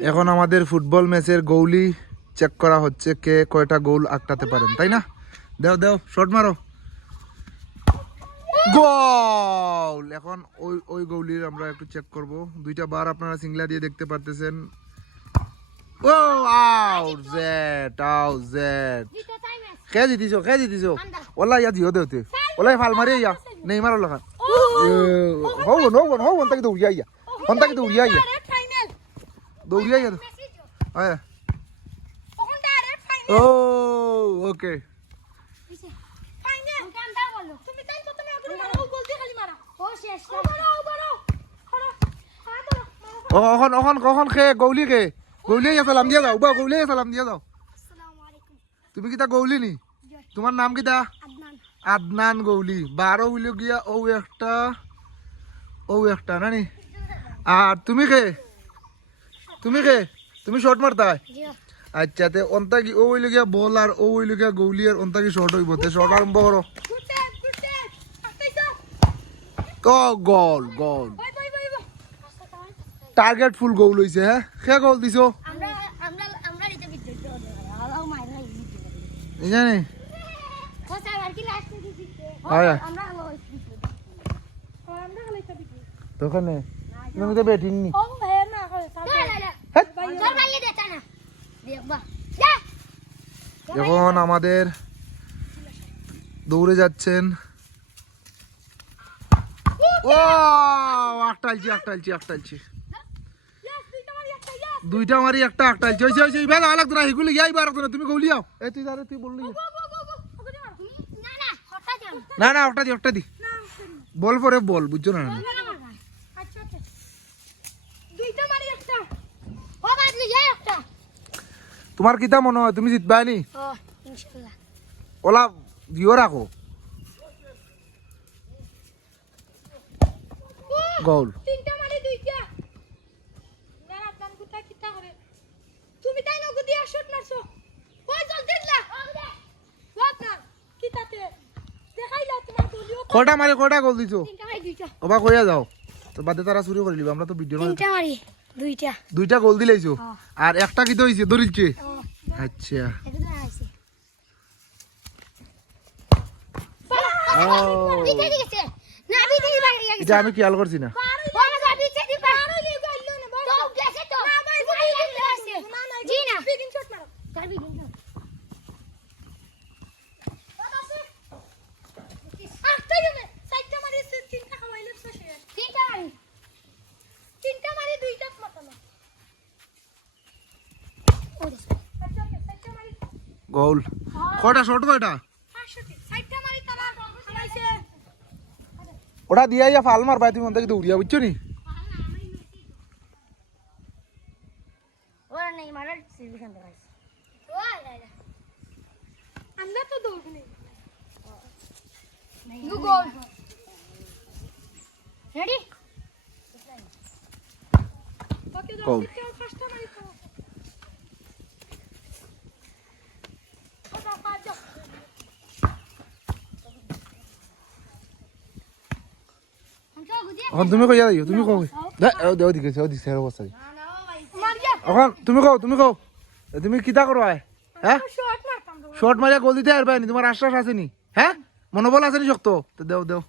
এখন আমাদের ফুটবল ম্যাচের গোলই চেক করা হচ্ছে, কে কয়টা গোল আটকাতে পারেন, তাই না? দেও দেও, শট মারো, গোল। এখন ওই গোলির আমরা একটু চেক করব। দুইটা বার আপনারা সিংলা দিয়ে দেখতে পারতেছেন। ও আউট জেট, আউট জেট। কে জিতিছো ওলা ইয়া জিও দেওতে ওলা ফাল মারি ইয়া নেই মারো লাগা হন তাকে দৌড়িয়া ইয়া দৌড়িয়া আয় ও ওকে। কখন খে গৌলি খে গৌলি সালাম দিয়া যাও বা গৌলি সালাম দিয়া যাও। তুমি কিতা গৌলি নি? তোমার নাম কিতা? আদনান গৌলি। 12 হইল গিয়া ও একটা নানি। আর তুমি কে? তুমি শর্ট মারতা? আচ্ছা তে অন্তা কি ও হইল গিয়া বল আর ও হইল গিয়া গৌলি আর অন্তা কি শর্ট হইব? তে শর্ট আরম্ভ করো। গোল গোল, টার্গেট ফুল গোল হইছে। হ্যাঁ কে গোল দিছো? জানি তোখানে তুমি তো ব্যাটিং নি। এখন আমাদের দৌড়ে যাচ্ছেন। ও আটটালছি দুইটা মারি একটা আটটালছি হইছে ইবাল আলাগ তোরা হিগুলি যাই বার তোরা তুমি গৌলি আও। এই তুই বললি না ওটা দি বল পরে বল, বুঝছো না? তোমার কিতা মনে হয় তুমি জিতবা নি? ওলা দিও রাখো গোল। কয়টা গোল দিছো? ওবা কইয়া যাও তো বাদে তারা শুরু করে লিবা। আমরা তো ভিডিও দুইটা গোল দিলাইছো আর একটা কি তো হইছে দরিলছে। আচ্ছা এটা আমি খেয়াল করছি না। গোল কয়টা শট? কয়টা ওটা দিয়া ইয়া ফাল মারবা তুমি অন্তাকে দৌড়িয়া, বুঝছো নি? গোল। এখন তুমি কইয়া দিও, তুমি কও দেও দিকে অবস্থা। এখন তুমি কও তুমি কিতা করো? হ্যাঁ শর্ট মারিয়া গোল দিতে পারবা নি? তোমার আশ্বাস আছে নি? হ্যাঁ মনোবল আছে নি শক্ত? তো দেও